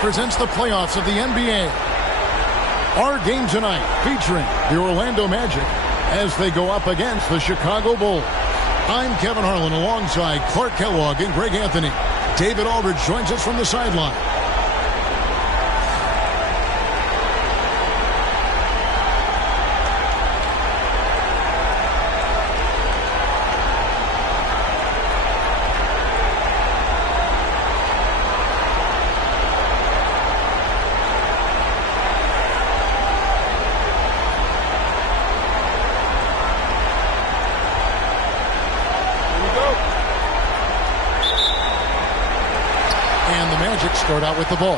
Presents the playoffs of the NBA. Our game tonight featuring the Orlando Magic as they go up against the Chicago Bulls. I'm Kevin Harlan alongside Clark Kellogg and Greg Anthony. David Aldridge joins us from the sideline. Start out with the ball.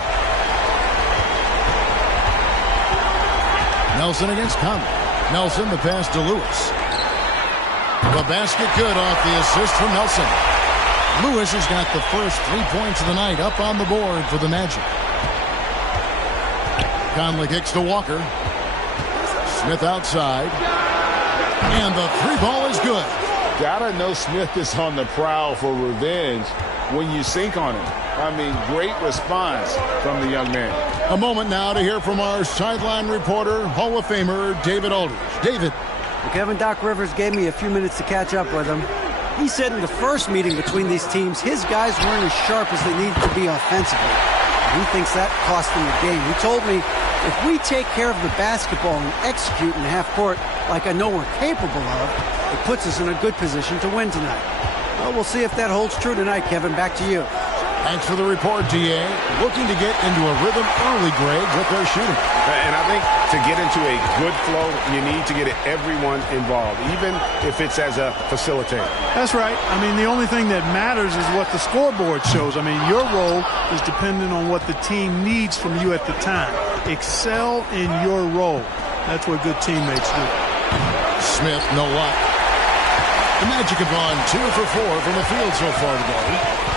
Nelson against Conley. Nelson, the pass to Lewis. The basket good off the assist from Nelson. Lewis has got the first 3 points of the night up on the board for the Magic. Conley kicks to Walker. Smith outside. And the three ball is good. Gotta know Smith is on the prowl for revenge when you sink on him. I mean, great response from the young man. A moment now to hear from our sideline reporter, Hall of Famer David Aldridge. David. Well, Kevin, Doc Rivers gave me a few minutes to catch up with him. He said in the first meeting between these teams, his guys weren't as sharp as they needed to be offensively. He thinks that cost them the game. He told me, if we take care of the basketball and execute in half court like I know we're capable of, it puts us in a good position to win tonight. Well, we'll see if that holds true tonight, Kevin. Back to you. Thanks for the report, D.A. Looking to get into a rhythm early, Greg, with their shooting. And I think to get into a good flow, you need to get everyone involved, even if it's as a facilitator. That's right. I mean, the only thing that matters is what the scoreboard shows. I mean, your role is dependent on what the team needs from you at the time. Excel in your role. That's what good teammates do. Smith, no luck. The Magic have gone 2 for 4 from the field so far today.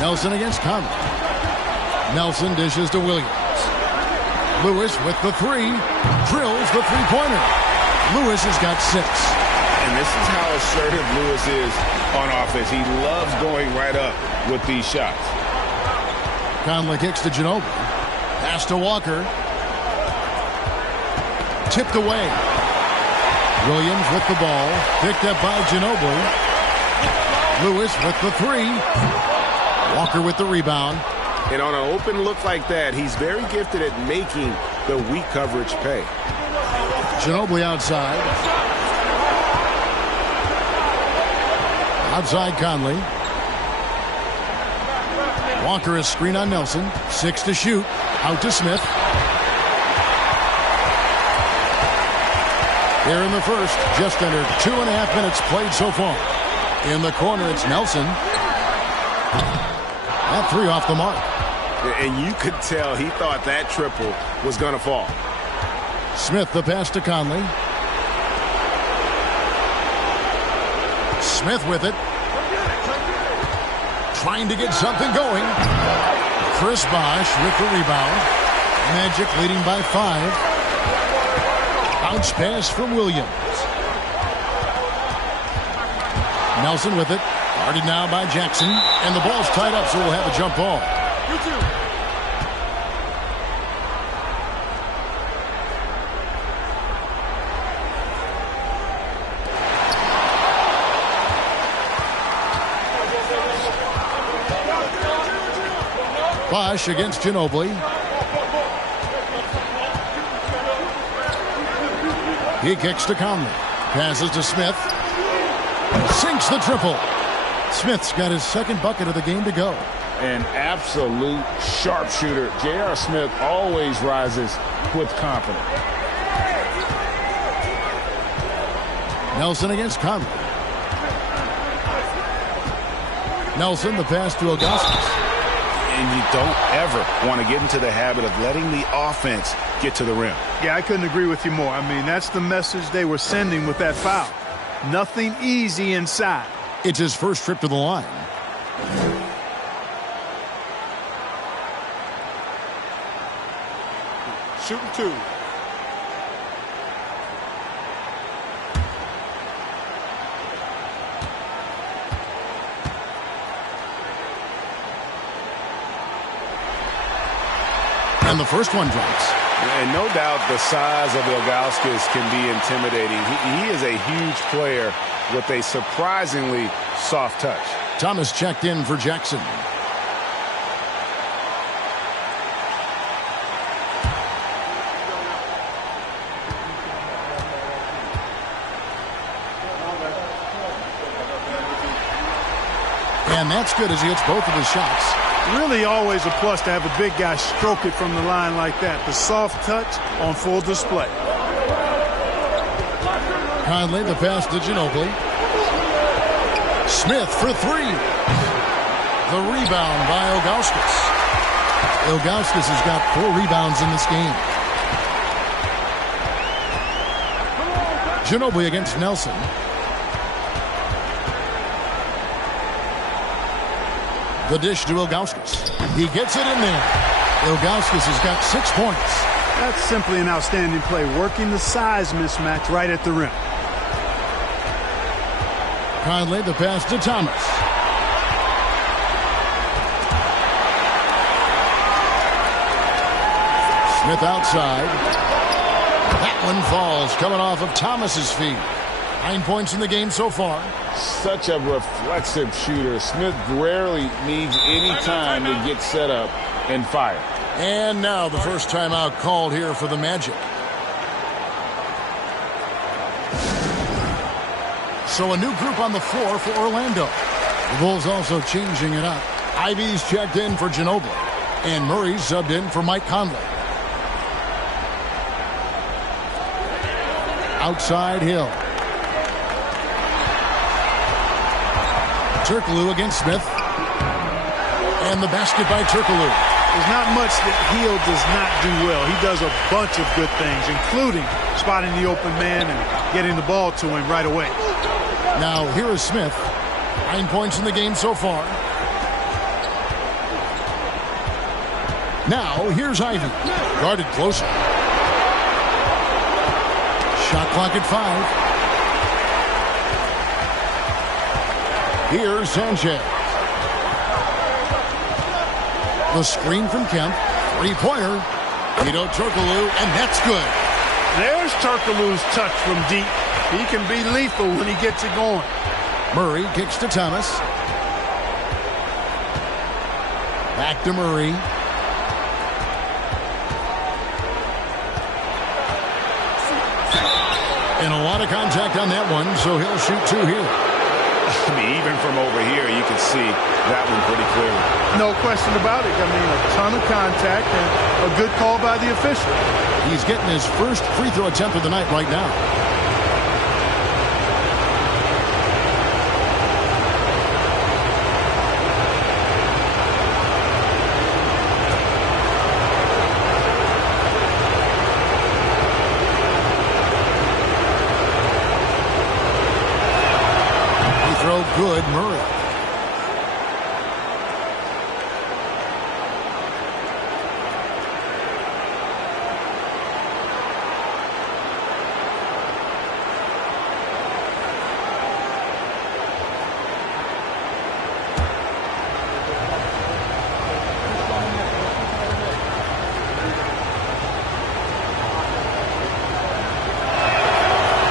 Nelson against Conley. Nelson dishes to Williams. Lewis with the three. Drills the three-pointer. Lewis has got 6. And this is how assertive Lewis is on offense. He loves going right up with these shots. Conley kicks to Ginobili. Pass to Walker. Tipped away. Williams with the ball. Picked up by Ginobili. Lewis with the three. Walker with the rebound. And on an open look like that, he's very gifted at making the weak coverage pay. Ginobili outside. Outside Conley. Walker is screen on Nelson. 6 to shoot. Out to Smith. Here in the first, just under 2.5 minutes played so far. In the corner, it's Nelson. That three off the mark. And you could tell he thought that triple was going to fall. Smith, the pass to Conley. Smith with it. Trying to get something going. Chris Bosh with the rebound. Magic leading by 5. Bounce pass from Williams. Nelson with it. Guarded now by Jackson. And the ball's tied up, so we'll have a jump ball. Bosh against Ginobili. He kicks to Conley. Passes to Smith. Sinks the triple. Smith's got his second bucket of the game to go. An absolute sharpshooter. J.R. Smith always rises with confidence. Nelson against Conley. Nelson, the pass to Augustus. And you don't ever want to get into the habit of letting the offense get to the rim. Yeah, I couldn't agree with you more. I mean, that's the message they were sending with that foul. Nothing easy inside. It's his first trip to the line. Shooting 2. And the first one drops. And no doubt the size of Ilgauskas can be intimidating. He is a huge player with a surprisingly soft touch. Thomas checked in for Jackson. And that's good as he hits both of his shots. Really always a plus to have a big guy stroke it from the line like that. The soft touch on full display. Conley, the pass to Ginobili. Smith for three. The rebound by Ilgauskas. Ilgauskas has got 4 rebounds in this game. Ginobili against Nelson. The dish to Ilgauskas. He gets it in there. Ilgauskas has got 6 points. That's simply an outstanding play, working the size mismatch right at the rim. Conley, the pass to Thomas. Smith outside. That one falls, coming off of Thomas's feet. 9 points in the game so far. Such a reflexive shooter. Smith rarely needs any time to get set up and fire. And now the first timeout called here for the Magic. So a new group on the floor for Orlando. The Bulls also changing it up. Ivy's checked in for Ginobili. And Murray's subbed in for Mike Conley. Outside Hill. Turkoglu against Smith. And the basket by Turkoglu. There's not much that Hill does not do well. He does a bunch of good things, including spotting the open man and getting the ball to him right away. Now here is Smith. 9 points in the game so far. Now here's Ivy. Guarded closer. Shot clock at 5. Here's Sanchez. The screen from Kemp. 3-pointer. Hedo Turkoglu, and that's good. There's Turkoglu's touch from deep. He can be lethal when he gets it going. Murray kicks to Thomas. Back to Murray. And a lot of contact on that one, so he'll shoot 2 here. I mean, even from over here, you can see that one pretty clearly. No question about it. I mean, a ton of contact and a good call by the official. He's getting his first free throw attempt of the night right now. Good Murray.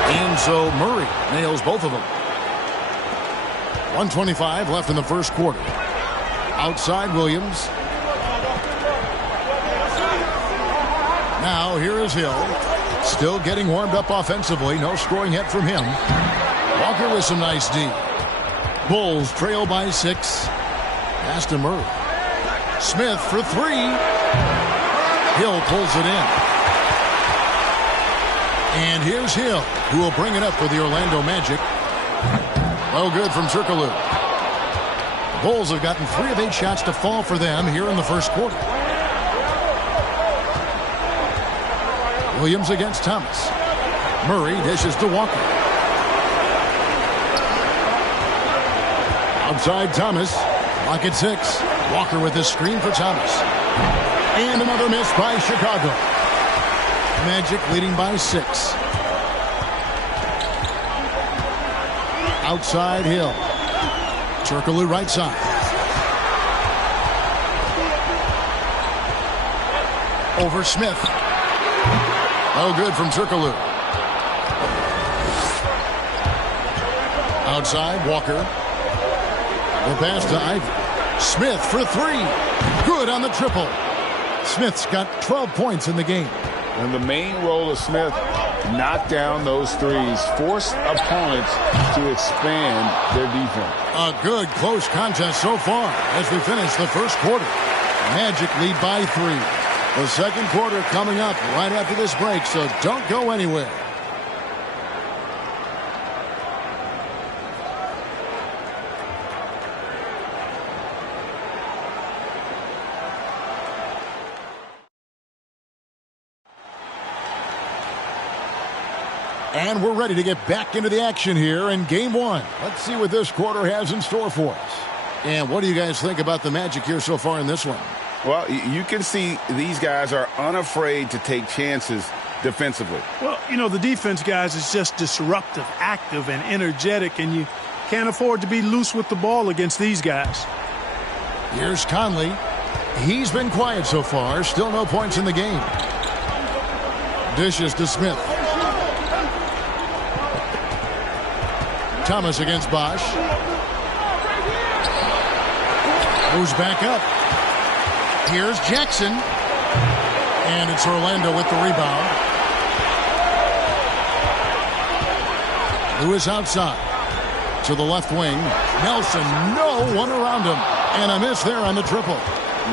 And so Murray nails both of them. 1:25 left in the first quarter. Outside Williams. Now here is Hill. Still getting warmed up offensively. No scoring yet from him. Walker with some nice D. Bulls trail by 6. Pass to Murray. Smith for 3. Hill pulls it in. And here's Hill, who will bring it up for the Orlando Magic. No good from Turkoglu. The Bulls have gotten 3 of 8 shots to fall for them here in the first quarter. Williams against Thomas. Murray dishes to Walker. Outside Thomas. Clock at 6. Walker with his screen for Thomas. And another miss by Chicago. Magic leading by 6. Outside Hill. Turkoglu right side. Over Smith. Oh, good from Turkoglu. Outside, Walker. The pass to Ivey. Smith for three. Good on the triple. Smith's got 12 points in the game. And the main role of Smith, knock down those threes, force opponents to expand their defense. A good close contest so far as we finish the first quarter. Magic lead by 3. The second quarter coming up right after this break, so don't go anywhere. And we're ready to get back into the action here in Game 1. Let's see what this quarter has in store for us. And what do you guys think about the Magic here so far in this one? Well, you can see these guys are unafraid to take chances defensively. Well, you know, the defense, guys, is just disruptive, active, and energetic, and you can't afford to be loose with the ball against these guys. Here's Conley. He's been quiet so far. Still no points in the game. Dishes to Smith. Thomas against Bosch. Moves back up. Here's Jackson. And it's Orlando with the rebound. Lewis outside. To the left wing. Nelson, no one around him. And a miss there on the triple.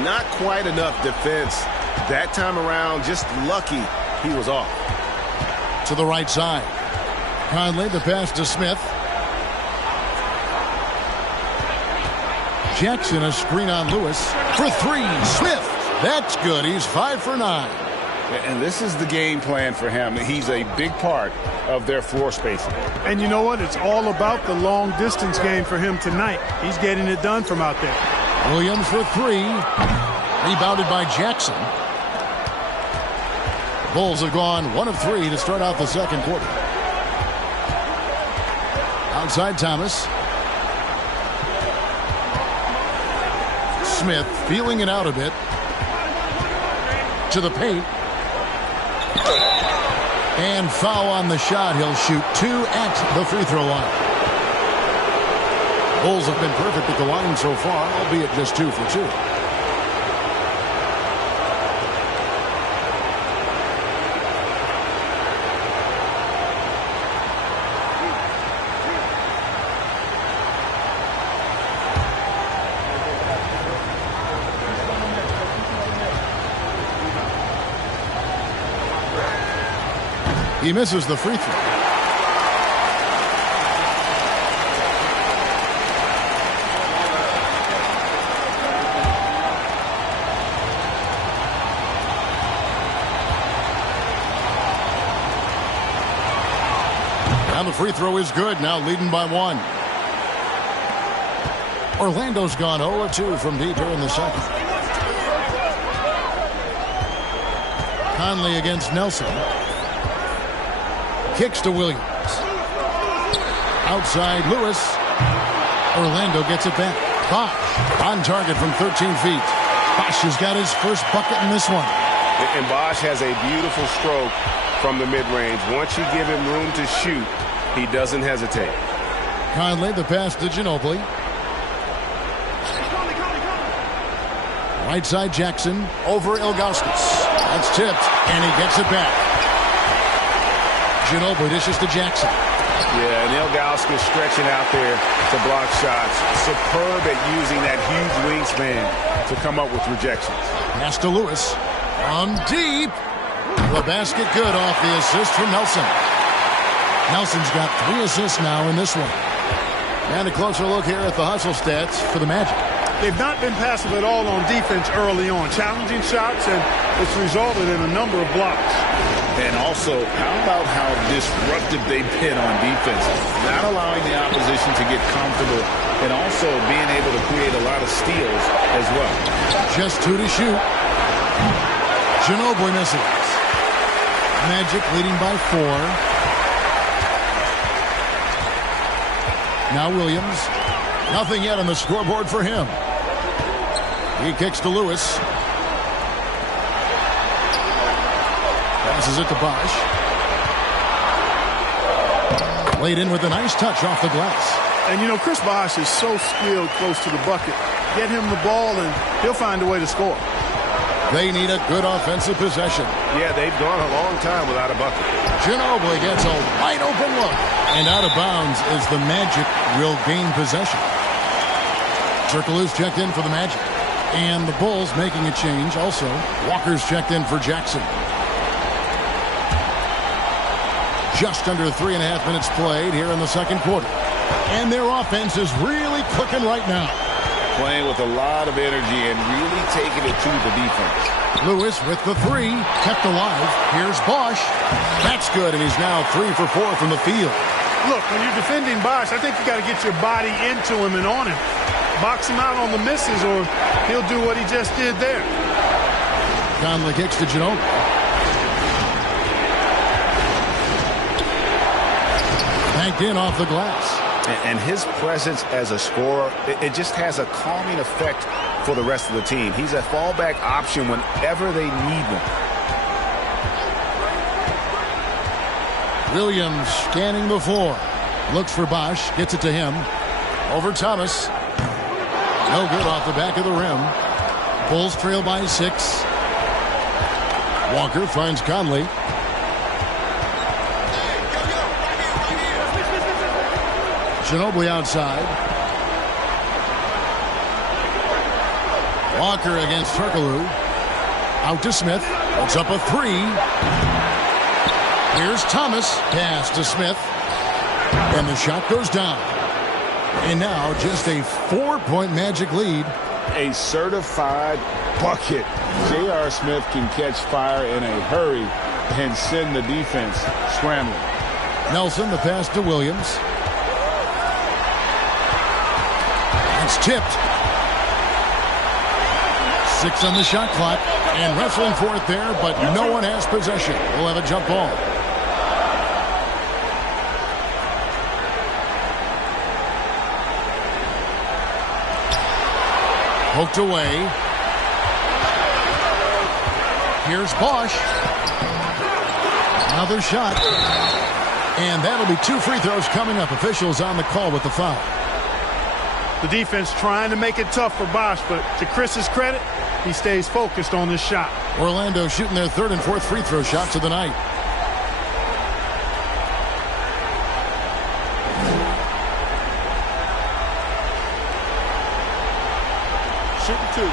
Not quite enough defense. That time around, just lucky he was off. To the right side. Conley, the pass to Smith. Jackson, a screen on Lewis. For three, Smith. That's good. He's 5 for 9. And this is the game plan for him. He's a big part of their floor spacing. And you know what? It's all about the long distance game for him tonight. He's getting it done from out there. Williams for three. Rebounded by Jackson. Bulls have gone 1 of 3 to start out the second quarter. Outside Thomas. Smith feeling it out a bit. To the paint. And foul on the shot. He'll shoot 2 at the free throw line. Bulls have been perfect at the line so far, albeit just 2 for 2. He misses the free throw. Now the free throw is good, now leading by 1. Orlando's gone 0-2 from deep here in the second. Conley against Nelson. Kicks to Williams. Outside Lewis. Orlando gets it back. Bosch on target from 13 feet. Bosch has got his first bucket in this one. And Bosch has a beautiful stroke from the mid-range. Once you give him room to shoot, he doesn't hesitate. Conley, the pass to Ginobili. Right side Jackson over Ilgauskas. That's tipped, and he gets it back. Ginobili dishes to Jackson. Yeah, and Ilgauskas stretching out there to block shots. Superb at using that huge wingspan to come up with rejections. Pass to Lewis. From deep. The basket good off the assist from Nelson. Nelson's got 3 assists now in this one. And a closer look here at the hustle stats for the Magic. They've not been passive at all on defense early on. Challenging shots, and it's resulted in a number of blocks. And also, how about how disruptive they've been on defense? Not allowing the opposition to get comfortable and also being able to create a lot of steals as well. Just 2 to shoot. Ginobili misses. Magic leading by 4. Now Williams. Nothing yet on the scoreboard for him. He kicks to Lewis. Passes it to Bosch. Laid in with a nice touch off the glass. And, you know, Chris Bosh is so skilled close to the bucket. Get him the ball, and he'll find a way to score. They need a good offensive possession. Yeah, they've gone a long time without a bucket. Ginobili gets a wide open look. And out of bounds is the Magic will gain possession. Turkoglu's checked in for the Magic. And the Bulls making a change also. Walker's checked in for Jackson. Just under 3.5 minutes played here in the second quarter. And their offense is really clicking right now. Playing with a lot of energy and really taking it to the defense. Lewis with the three, kept alive. Here's Bosch. That's good, and he's now 3 for 4 from the field. Look, when you're defending Bosch, I think you got to get your body into him and on him. Box him out on the misses, or he'll do what he just did there. Conley kicks to Ginobili. Banked in off the glass. And his presence as a scorer, it just has a calming effect for the rest of the team. He's a fallback option whenever they need one. Williams scanning the floor. Looks for Bosch. Gets it to him. Over Thomas. No good off the back of the rim. Bulls trail by 6. Walker finds Conley. Ginobili outside. Walker against Turkoglu. Out to Smith. Puts up a 3. Here's Thomas. Pass to Smith. And the shot goes down. And now just a 4-point Magic lead. A certified bucket. J.R. Smith can catch fire in a hurry and send the defense scrambling. Nelson, the pass to Williams. It's tipped. 6 on the shot clock. And wrestling for it there, but no one has possession. We'll have a jump ball. Poked away. Here's Bosch. Another shot. And that'll be 2 free throws coming up. Officials on the call with the foul. The defense trying to make it tough for Bosch, but to Chris's credit, he stays focused on this shot. Orlando shooting their 3rd and 4th free throw shots of the night. Shooting 2.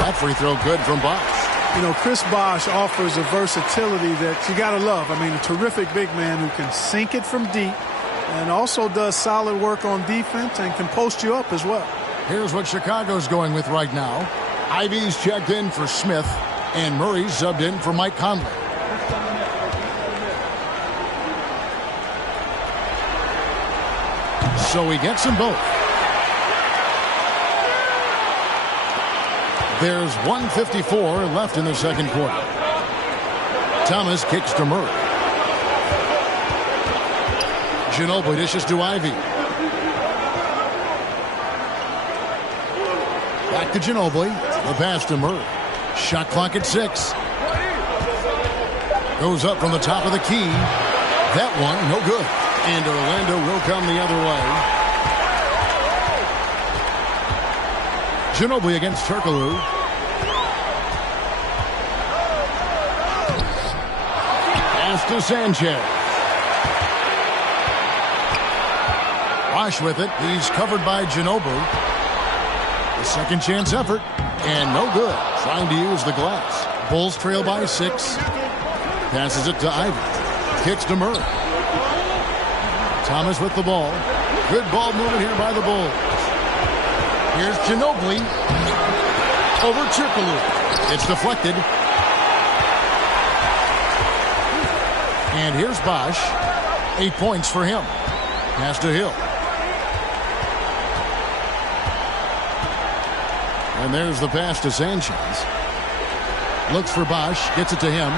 That free throw good from Bosch. You know, Chris Bosch offers a versatility that you got to love. I mean, a terrific big man who can sink it from deep and also does solid work on defense and can post you up as well. Here's what Chicago's going with right now. Ivy's checked in for Smith, and Murray's subbed in for Mike Conley. So he gets them both. There's 1:54 left in the second quarter. Thomas kicks to Murray. Ginobili dishes to Ivy. Back to Ginobili. The pass to Murray. Shot clock at 6. Goes up from the top of the key. That one, no good. And Orlando will come the other way. Ginobili against Turkoglu. Pass to Sanchez. Bosch with it. He's covered by Ginobili. The second chance effort. And no good. Trying to use the glass. Bulls trail by 6. Passes it to Ivy. Kicks to Murray. Thomas with the ball. Good ball movement here by the Bulls. Here's Ginobili. Over Turkoglu. It's deflected. And here's Bosch. 8 points for him. Pass to Hill. And there's the pass to Sanchez. Looks for Bosch. Gets it to him.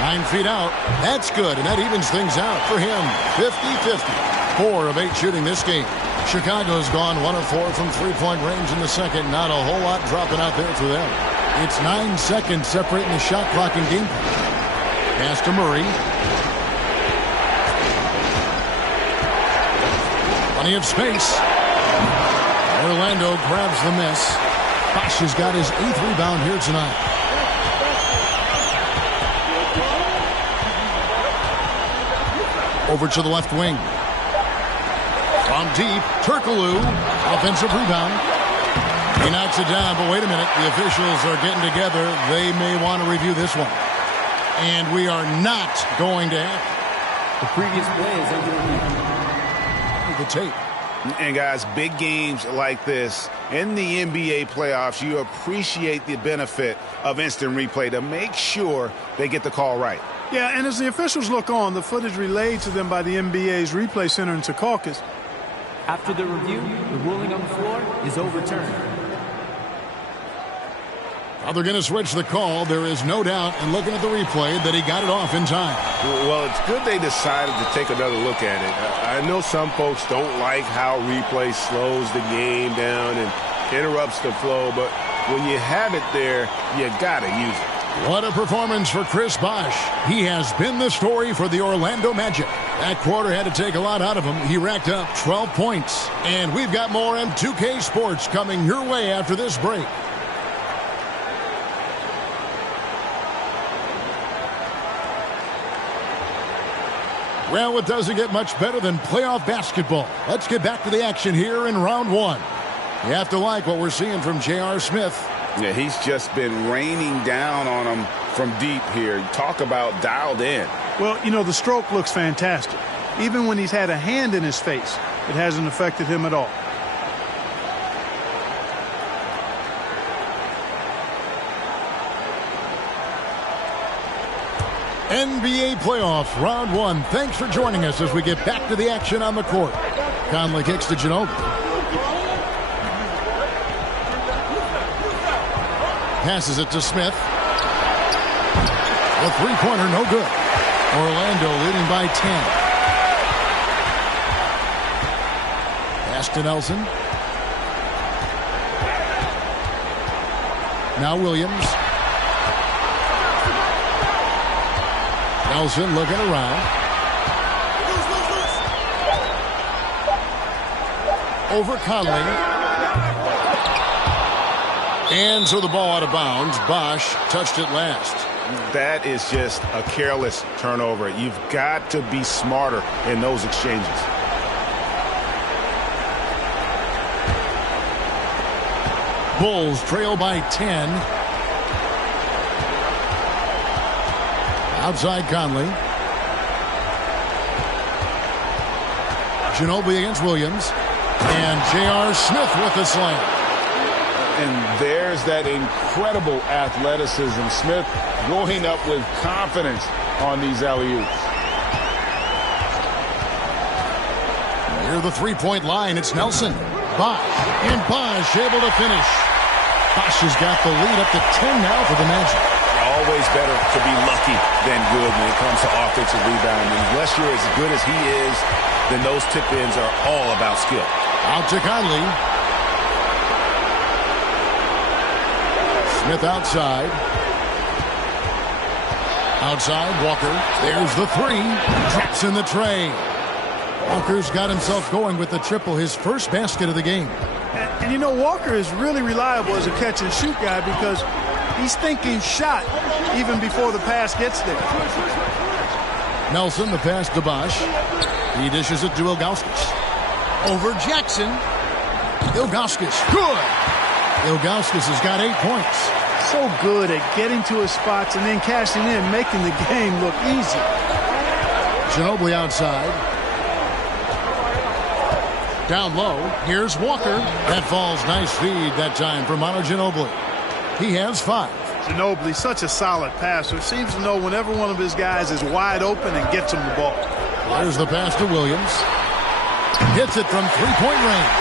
9 feet out. That's good, and that evens things out for him. 50-50. 4 of 8 shooting this game. Chicago's gone 1 of 4 from three-point range in the second. Not a whole lot dropping out there for them. It's 9 seconds separating the shot clock and game. Pass to Murray. Plenty of space. Orlando grabs the miss. Bosh has got his 8th rebound here tonight. Over to the left wing. From deep, Turkoglu, offensive rebound. He knocks it down, but wait a minute. The officials are getting together. They may want to review this one. And we are not going to have the previous play is under review. The tape. And guys, big games like this in the NBA playoffs, you appreciate the benefit of instant replay to make sure they get the call right. Yeah, and as the officials look on, the footage relayed to them by the NBA's replay center in Secaucus. After the review, the ruling on the floor is overturned. Now they're going to switch the call. There is no doubt, and looking at the replay, that he got it off in time. Well, it's good they decided to take another look at it. I know some folks don't like how replay slows the game down and interrupts the flow, but when you have it there, you got to use it. What a performance for Chris Bosh. He has been the story for the Orlando Magic. That quarter had to take a lot out of him. He racked up 12 points. And we've got more M2K Sports coming your way after this break. Well, it doesn't get much better than playoff basketball. Let's get back to the action here in round 1. You have to like what we're seeing from J.R. Smith. Yeah, he's just been raining down on him from deep here. Talk about dialed in. Well, you know, the stroke looks fantastic. Even when he's had a hand in his face, it hasn't affected him at all. NBA playoffs, round 1. Thanks for joining us as we get back to the action on the court. Conley kicks to Ginobili. Passes it to Smith. The three-pointer, no good. Orlando leading by 10. Pass to Nelson. Now Williams. Nelson looking around. Over Conley. And so the ball out of bounds. Bosh touched it last. That is just a careless turnover. You've got to be smarter in those exchanges. Bulls trail by 10. Outside Conley. Ginobili against Williams. And J.R. Smith with the slam. And there's that incredible athleticism. Smith going up with confidence on these alley-oops. Near the three-point line, it's Nelson. Bosh. And Bosh able to finish. Bosh has got the lead up to 10 now for the Magic. Always better to be lucky than good when it comes to offensive rebounding. Unless you're as good as he is, then those tip-ins are all about skill. Out to Conley. Smith outside. Outside, Walker. There's the three. Drops in the tray. Walker's got himself going with the triple, his first basket of the game. And you know, Walker is really reliable as a catch-and-shoot guy because he's thinking shot even before the pass gets there. Nelson, the pass to Bosh. He dishes it to Ilgauskas. Over Jackson. Ilgauskas. Good. Ilgauskas has got 8 points. So good at getting to his spots and then cashing in, making the game look easy. Ginobili outside. Down low. Here's Walker. That falls. Nice feed that time from Manu Ginobili. He has 5. Ginobili, such a solid passer. Seems to know whenever one of his guys is wide open and gets him the ball. There's the pass to Williams. Hits it from three-point range.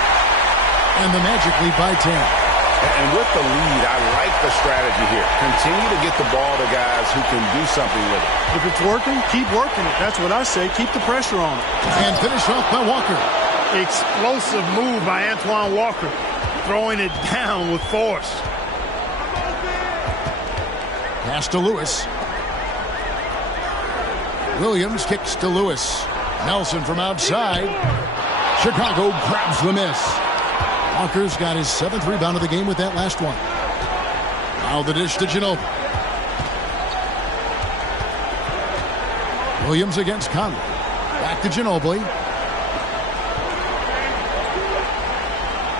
And the Magic lead by 10. And with the lead, I like the strategy here. Continue to get the ball to guys who can do something with it. If it's working, keep working it. That's what I say. Keep the pressure on it. And finished off by Walker. Explosive move by Antoine Walker. Throwing it down with force. Pass to Lewis. Williams kicks to Lewis. Nelson from outside. Chicago grabs the miss. Walker's got his 7th rebound of the game with that last one. Now the dish to Ginobili. Williams against Conley. Back to Ginobili.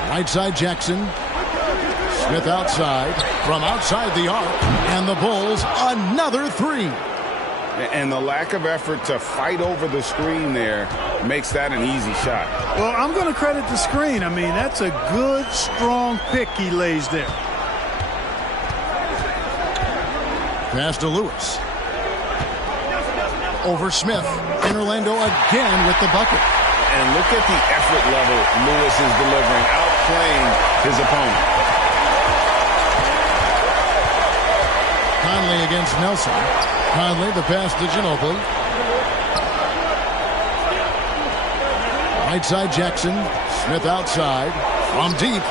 Right side Jackson. Smith outside. From outside the arc. And the Bulls another 3. And the lack of effort to fight over the screen there makes that an easy shot. Well, I'm going to credit the screen. I mean, that's a good, strong pick he lays there. Pass to Lewis. Over Smith. And Orlando again with the bucket. And look at the effort level Lewis is delivering, outplaying his opponent. Conley against Nelson. Conley, the pass to Ginobili. Right side Jackson. Smith outside. From deep.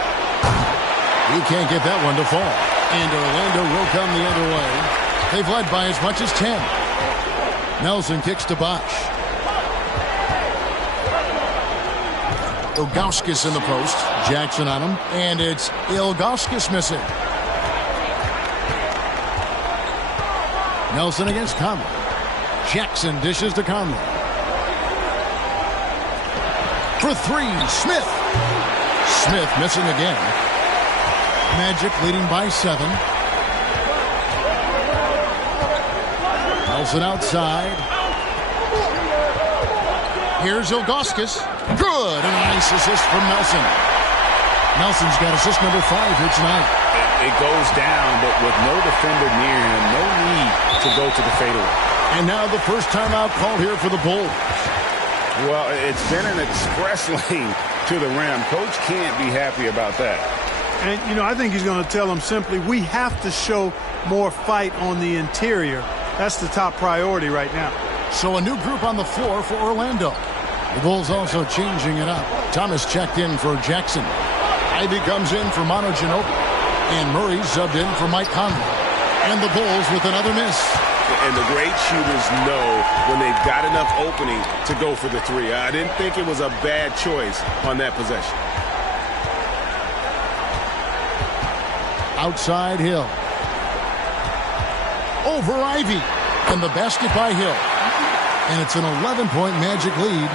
He can't get that one to fall. And Orlando will come the other way. They've led by as much as 10. Nelson kicks to Bosch. Ilgauskas in the post. Jackson on him. And it's Ilgauskas missing. Nelson against Conley. Jackson dishes to Conley. For 3, Smith. Smith missing again. Magic leading by 7. Nelson outside. Here's Ilgauskas. Good. And a nice assist from Nelson. Nelson's got assist number 5 here tonight. It goes down, but with no defender near him, no need to go to the fadeaway. And now the first timeout called here for the Bulls. Well, it's been an express lane to the rim. Coach can't be happy about that. And, you know, I think he's going to tell them simply, we have to show more fight on the interior. That's the top priority right now. So a new group on the floor for Orlando. The Bulls also changing it up. Thomas checked in for Jackson. Ivy comes in for Manu Ginobili. And Murray subbed in for Mike Conley. And the Bulls with another miss. And the great shooters know when they've got enough opening to go for the 3. I didn't think it was a bad choice on that possession. Outside Hill. Over Ivy. And the basket by Hill. And it's an 11-point Magic lead.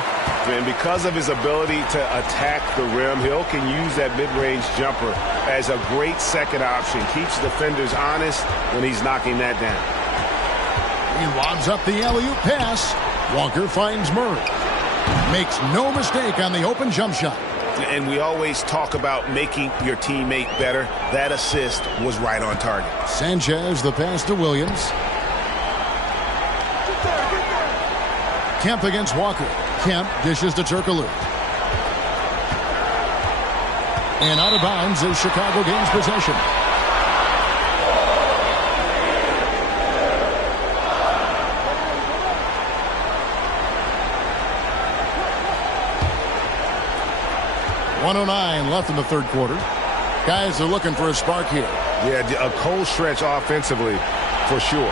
And because of his ability to attack the rim, Hill can use that mid-range jumper as a great second option. Keeps defenders honest when he's knocking that down. He lobs up the alley-oop pass. Walker finds Murray. Makes no mistake on the open jump shot. And we always talk about making your teammate better. That assist was right on target. Sanchez, the pass to Williams. Kemp against Walker. Kemp dishes to Turkoglu. And out of bounds as Chicago gains possession. .109 left in the third quarter. Guys are looking for a spark here. Yeah, a cold stretch offensively for sure.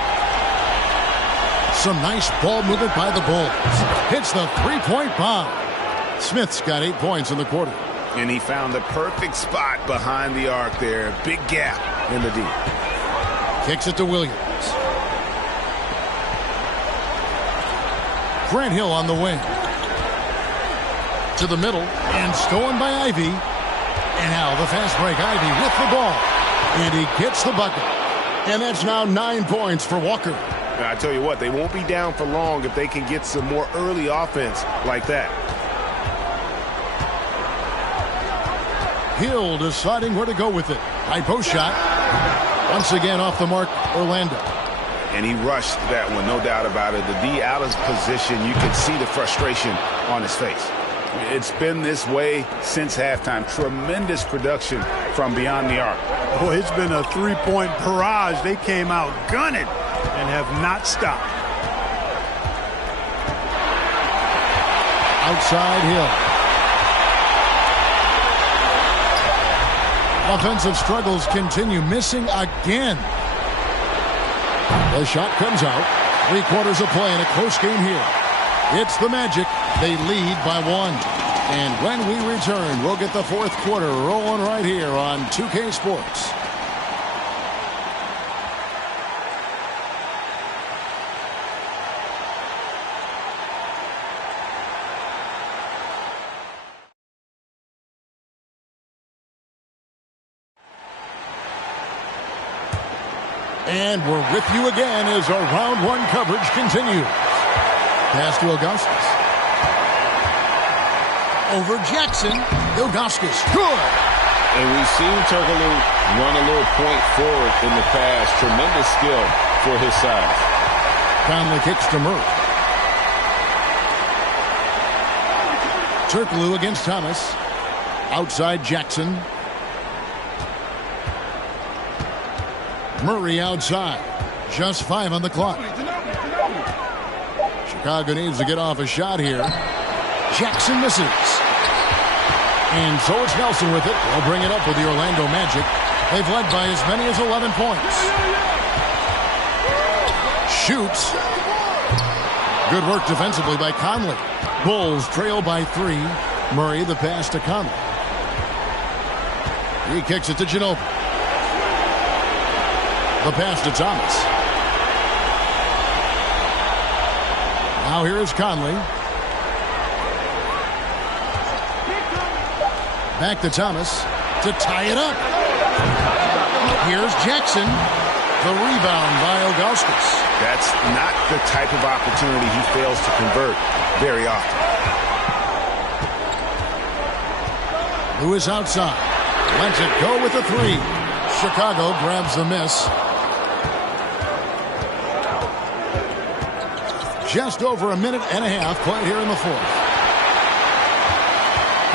Some nice ball movement by the Bulls. Hits the three-point bomb. Smith's got 8 points in the quarter. And he found the perfect spot behind the arc there. Big gap in the D. Kicks it to Williams. Grant Hill on the wing. To the middle. And stolen by Ivy. And now the fast break. Ivy with the ball. And he gets the bucket. And that's now 9 points for Walker. I tell you what, they won't be down for long if they can get some more early offense like that. Hill deciding where to go with it. High post shot. Once again off the mark, Orlando. And he rushed that one, no doubt about it. The D out of position, you could see the frustration on his face. It's been this way since halftime. Tremendous production from beyond the arc. Boy, it's been a three-point barrage. They came out gunning and have not stopped. Outside Hill. Offensive struggles continue. Missing again. The shot comes out. 3/4 of play in a close game here. It's the Magic. They lead by 1. And when we return, we'll get the fourth quarter rolling right here on 2K Sports. And we're with you again as our round 1 coverage continues. Pass to Ilgauskas. Over Jackson. Ilgauskas. Good. And we've seen Turkoglu run a little point forward in the past. Tremendous skill for his size. Conley kicks to Murray. Turkoglu against Thomas. Outside Jackson. Murray outside. Just 5 on the clock. Chicago needs to get off a shot here. Jackson misses. And so it's Nelson with it. They'll bring it up with the Orlando Magic. They've led by as many as 11 points. Shoots. Good work defensively by Conley. Bulls trail by 3. Murray the pass to Conley. He kicks it to Ginobili. The pass to Thomas. Now here is Conley. Back to Thomas to tie it up. Here's Jackson. The rebound by Ilgauskas. That's not the type of opportunity he fails to convert very often. Lewis outside. Lets it go with the 3. Chicago grabs the miss. Just over a minute and a half played here in the fourth.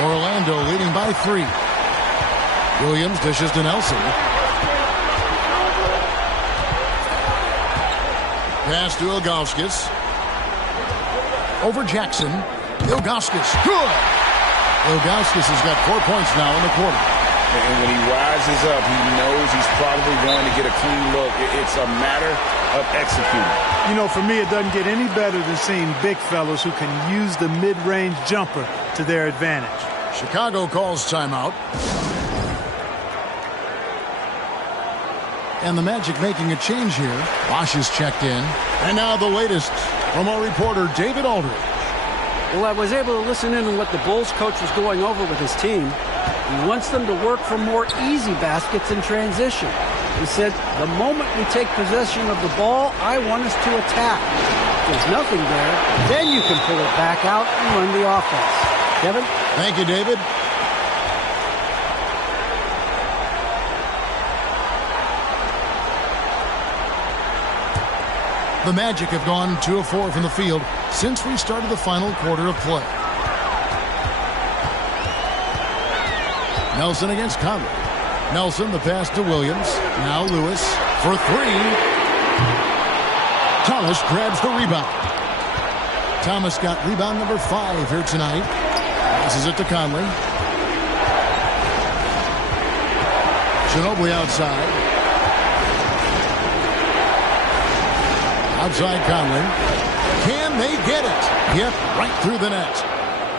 Orlando leading by 3. Williams dishes to Nelson. Pass to Ilgauskas. Over Jackson. Ilgauskas. Good! Ilgauskas has got 4 points now in the quarter. And when he rises up, he knows he's probably going to get a clean look. It's a matter of executing. You know, for me, it doesn't get any better than seeing big fellas who can use the mid-range jumper to their advantage. Chicago calls timeout. And the Magic making a change here. Bosch is checked in. And now the latest from our reporter, David Aldridge. Well, I was able to listen in on what the Bulls coach was going over with his team. He wants them to work for more easy baskets in transition. He said, the moment we take possession of the ball, I want us to attack. If there's nothing there, then you can pull it back out and run the offense. Kevin? Thank you, David. The Magic have gone 2 of 4 from the field since we started the final quarter of play. Nelson against Conley. Nelson, the pass to Williams. Now Lewis for 3. Thomas grabs the rebound. Thomas got rebound number 5 here tonight. Passes it to Conley. Ginobili outside. Outside Conley. Can they get it? Yep, right through the net.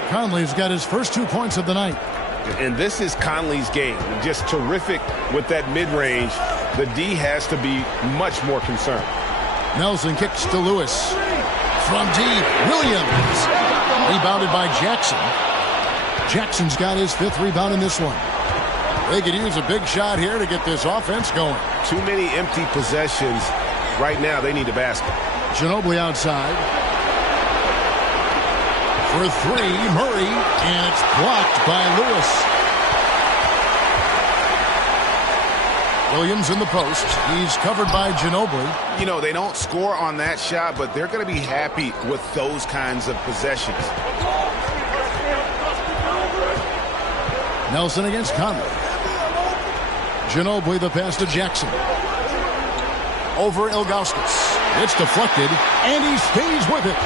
Conley's got his first 2 points of the night. And this is Conley's game. Just terrific with that mid-range. The D has to be much more concerned. Nelson kicks to Lewis. From deep, Williams. Rebounded by Jackson. Jackson's got his 5th rebound in this one. They could use a big shot here to get this offense going. Too many empty possessions. Right now, they need a basket. Ginobili outside. For 3, Murray, and it's blocked by Lewis. Williams in the post. He's covered by Ginobili. You know, they don't score on that shot, but they're going to be happy with those kinds of possessions. Nelson against Conley. Ginobili the pass to Jackson. Over Ilgauskas. It's deflected, and he stays with it.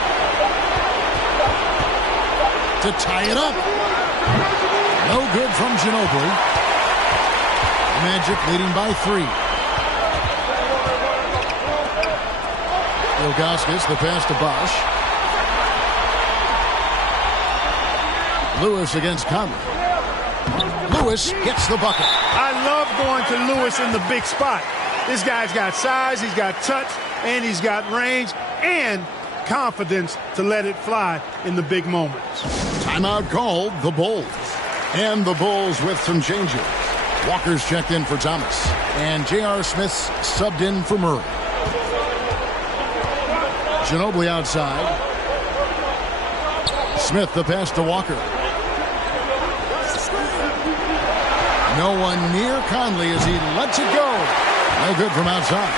To tie it up. No good from Ginobili. Magic leading by 3. Ilgauskas the pass to Bosch. Lewis against Conley. Lewis gets the bucket. I love going to Lewis in the big spot. This guy's got size, he's got touch, and he's got range and confidence to let it fly in the big moments. Timeout called, the Bulls. And the Bulls with some changes. Walker's checked in for Thomas. And J.R. Smith's subbed in for Murray. Ginobili outside. Smith the pass to Walker. No one near Conley as he lets it go. No good from outside.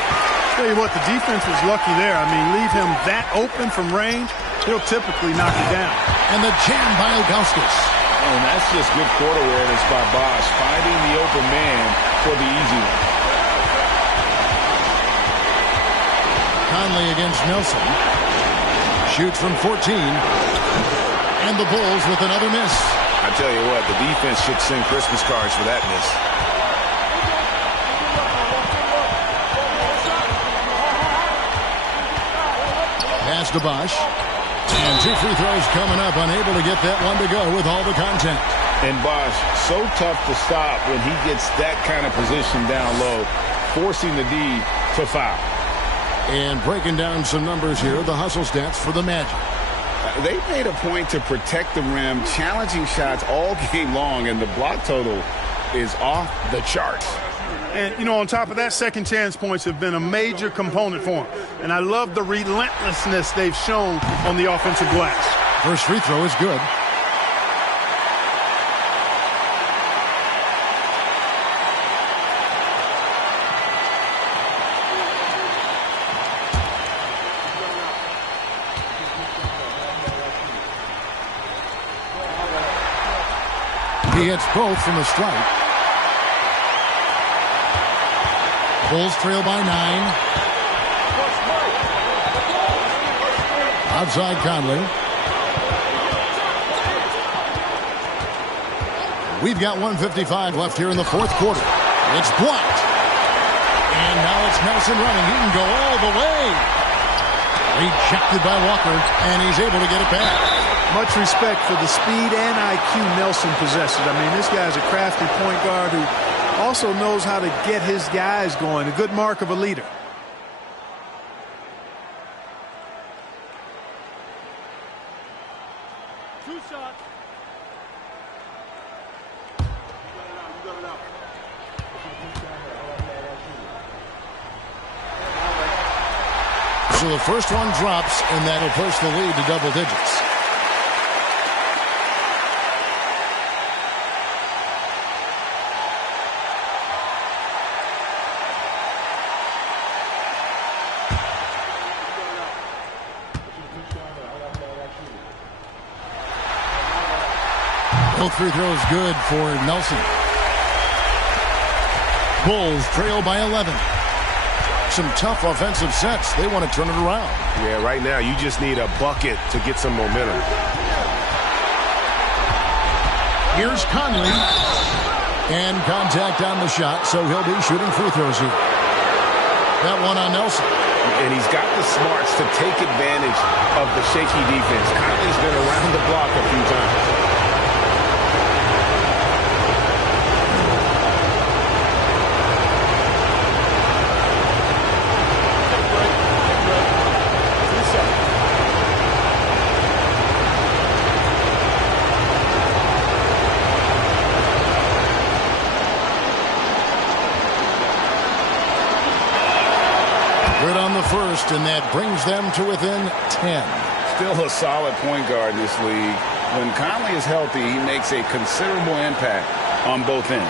Tell you what, the defense was lucky there. I mean, leave him that open from range, he'll typically knock it down. And the jam by Ilgauskas. And that's just good court awareness by Bosch, finding the open man for the easy one. Conley against Nelson. Shoots from 14. And the Bulls with another miss. I tell you what, the defense should send Christmas cards for that miss. Pass to Bosch. And 2 free throws coming up. Unable to get that one to go with all the contact. And Bosch, so tough to stop when he gets that kind of position down low, forcing the D to foul. And breaking down some numbers here, the hustle stats for the Magic. They made a point to protect the rim, challenging shots all game long, and the block total is off the charts. And, you know, on top of that, second chance points have been a major component for them. And I love the relentlessness they've shown on the offensive glass. First free throw is good. He hits both from the stripe. Bulls trail by 9. Outside Conley. We've got 1:55 left here in the fourth quarter. It's blocked. And now it's Nelson running. He can go all the way. Rejected by Walker, and he's able to get it back. Much respect for the speed and IQ Nelson possesses. I mean, this guy's a crafty point guard who also knows how to get his guys going. A good mark of a leader. Two shots. So the first one drops, and that'll push the lead to double digits. Both free throws good for Nelson. Bulls trail by 11. Some tough offensive sets. They want to turn it around. Yeah, right now you just need a bucket to get some momentum. Here's Conley. And contact on the shot, so he'll be shooting free throws here. That one on Nelson. And he's got the smarts to take advantage of the shaky defense. Conley's been around the block a few times. Good on the first, and that brings them to within 10. Still a solid point guard in this league. When Conley is healthy, he makes a considerable impact on both ends.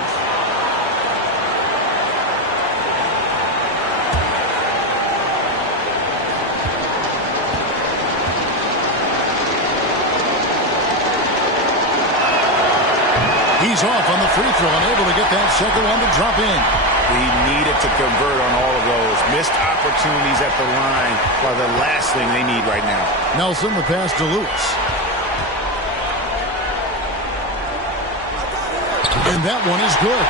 He He's off on the free throw, unable to get that second one to drop in. He needed to convert on all of those. Missed opportunities at the line are the last thing they need right now. Nelson, the pass to Lewis. And that one is good.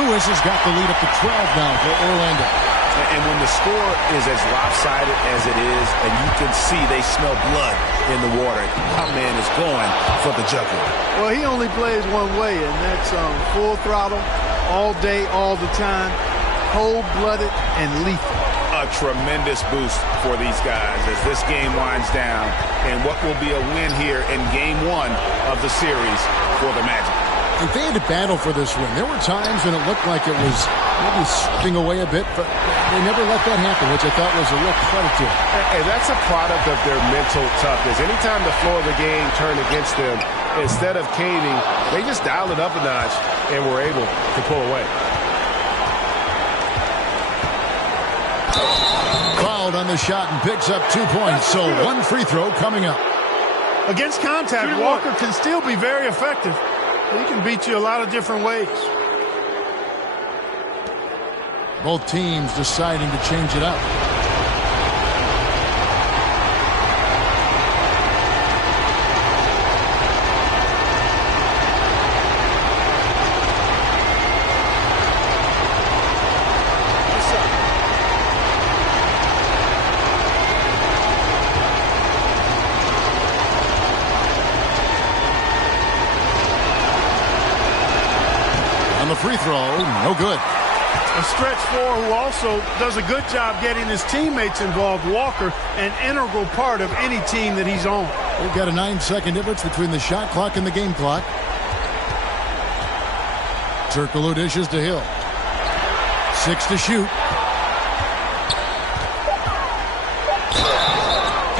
Lewis has got the lead up to 12 now for Orlando. And when the score is as lopsided as it is, and you can see they smell blood in the water, our man is going for the jugular. Well, he only plays one way, and that's full throttle, all day, all the time, cold-blooded and lethal. A tremendous boost for these guys as this game winds down, and what will be a win here in Game 1 of the series for the Magic. If they had to battle for this win, there were times when it looked like it was maybe slipping away a bit, but they never let that happen, which I thought was a real credit to them. And that's a product of their mental toughness. Anytime the flow of the game turned against them, instead of caving, they just dialed it up a notch and were able to pull away. Fouled on the shot and picks up 2 points, so one free throw coming up. Against contact, Walker can still be very effective. He can beat you a lot of different ways. Both teams deciding to change it up. On the free throw, no good. A stretch four who also does a good job getting his teammates involved. Walker, an integral part of any team that he's on. We've got a 9-second difference between the shot clock and the game clock. Turkoglu dishes to Hill. 6 to shoot.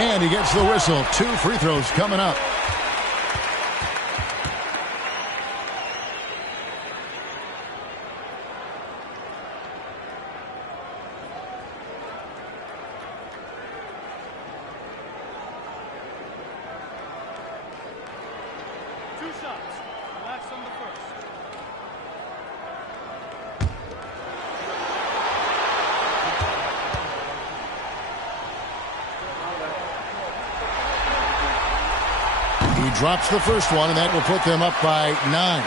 And he gets the whistle. 2 free throws coming up. Drops the first one, and that will put them up by 9.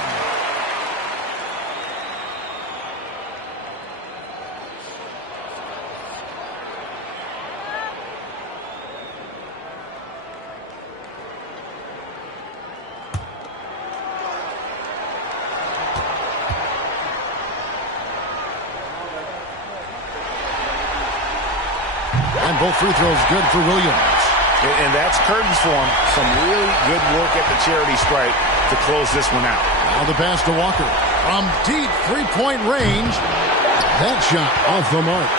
And both free throws good for Williams. And that's curtains for him. Some really good work at the charity stripe to close this one out. Now the pass to Walker. From deep three-point range. That shot off the mark.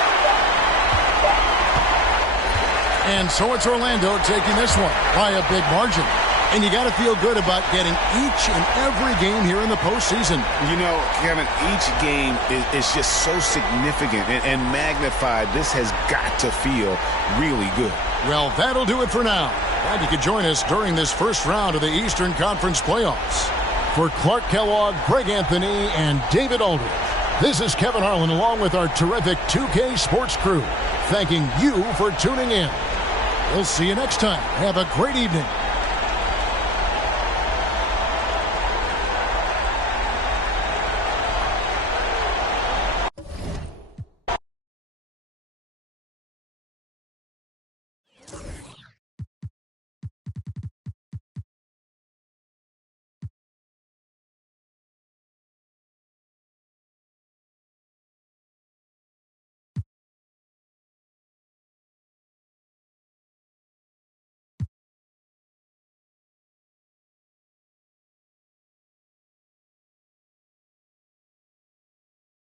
And so it's Orlando taking this one by a big margin. And you got to feel good about getting each and every game here in the postseason. You know, Kevin, each game is just so significant and magnified. This has got to feel really good. Well, that'll do it for now. Glad you could join us during this first round of the Eastern Conference playoffs. For Clark Kellogg, Greg Anthony, and David Aldridge, this is Kevin Harlan along with our terrific 2K Sports crew, thanking you for tuning in. We'll see you next time. Have a great evening.